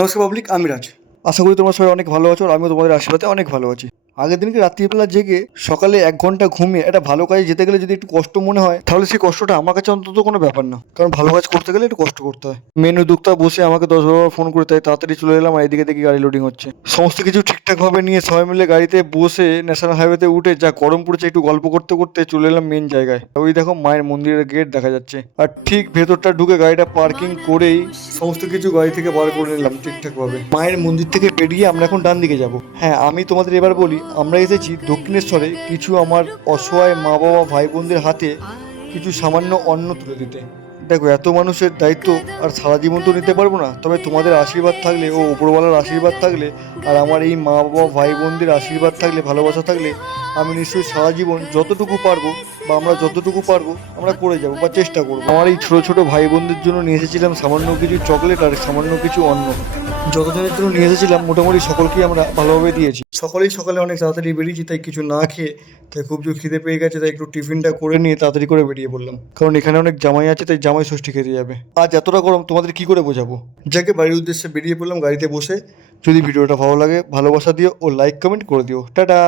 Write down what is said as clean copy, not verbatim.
নমস্কার পাবলিক, আমি রাজ। আশা করি তোমরা সবাই অনেক ভালো আছো আর আমিও তোমাদের আশীর্বাদে অনেক ভালো আছি। আগের দিনকে রাত্রিবেলা জেগে সকালে 1 ঘন্টা ঘুমিয়ে একটা ভালো কাজে যেতে গেলে যদি একটু কষ্ট মনে হয়, তাহলে সেই কষ্টটা আমার কাছে অন্তত কোনো ব্যাপার না। কারণ ভালো কাজ করতে গেলে একটু কষ্ট করতে হয়। মেনু দুঃখটা বসে আমাকে 10-12 বার ফোন করে তাই তাড়াতাড়ি চলে এলাম, আর এদিকে দেখি গাড়ি লোডিং হচ্ছে। সমস্ত কিছু ঠিকঠাকভাবে নিয়ে সবাই মিলে গাড়িতে বসে ন্যাশনাল হাইওয়েতে উঠে যা গরম পড়েছে একটু গল্প করতে করতে চলে এলাম মেন জায়গায়। ওই দেখো মায়ের মন্দিরের গেট দেখা যাচ্ছে, আর ঠিক ভেতরটা ঢুকে গাড়িটা পার্কিং করেই সমস্ত কিছু গাড়ি থেকে বার করে নিলাম ঠিকঠাকভাবে। মায়ের মন্দির থেকে বেরিয়ে আমরা এখন ডান দিকে যাব। হ্যাঁ, আমি তোমাদের এবার বলি, আমরা এসেছি দক্ষিণেশ্বরে কিছু আমার অসহায় মা বাবা ভাই বোনদের হাতে কিছু সামান্য অন্ন তুলে দিতে। দেখো, এত মানুষের দায়িত্ব আর সারা জীবন তো নিতে পারবো না, তবে তোমাদের আশীর্বাদ থাকলে ও উপরওয়ালার আশীর্বাদ থাকলে আর আমার এই মা বাবা ভাই বোনদের আশীর্বাদ থাকলে, ভালোবাসা থাকলে আমি নিশ্চয়ই সারা জীবন যতটুকু পারবো বা আমরা যতটুকু পারবো আমরা করে যাবো বা চেষ্টা করবো। আমার এই ছোটো ছোটো ভাই বোনদের জন্য নিয়ে এসেছিলাম সামান্য কিছু চকলেট আর সামান্য কিছু অন্ন। যতজনের জন্য নিয়ে এসেছিলাম মোটামুটি সকলকেই আমরা ভালোভাবে দিয়েছি। সকলেই সকালে অনেক তাড়াতাড়ি বেরিয়েছি, তাই কিছু না খেয়ে, তাই খুব জোর খিদে পেয়ে গেছে, তাই একটু টিফিনটা করে নিয়ে তাড়াতাড়ি করে বেরিয়ে পড়লাম। কারণ এখানে অনেক জামাই আছে, তাই জামাই ষষ্ঠী খেতে যাবে। আজ এতটা গরম তোমাদের কি করে বোঝাবো। যাকে বাড়ির উদ্দেশ্যে বেরিয়ে পড়লাম গাড়িতে বসে। যদি ভিডিওটা ভালো লাগে ভালোবাসা দিও ও লাইক কমেন্ট করে দিও। টাটা।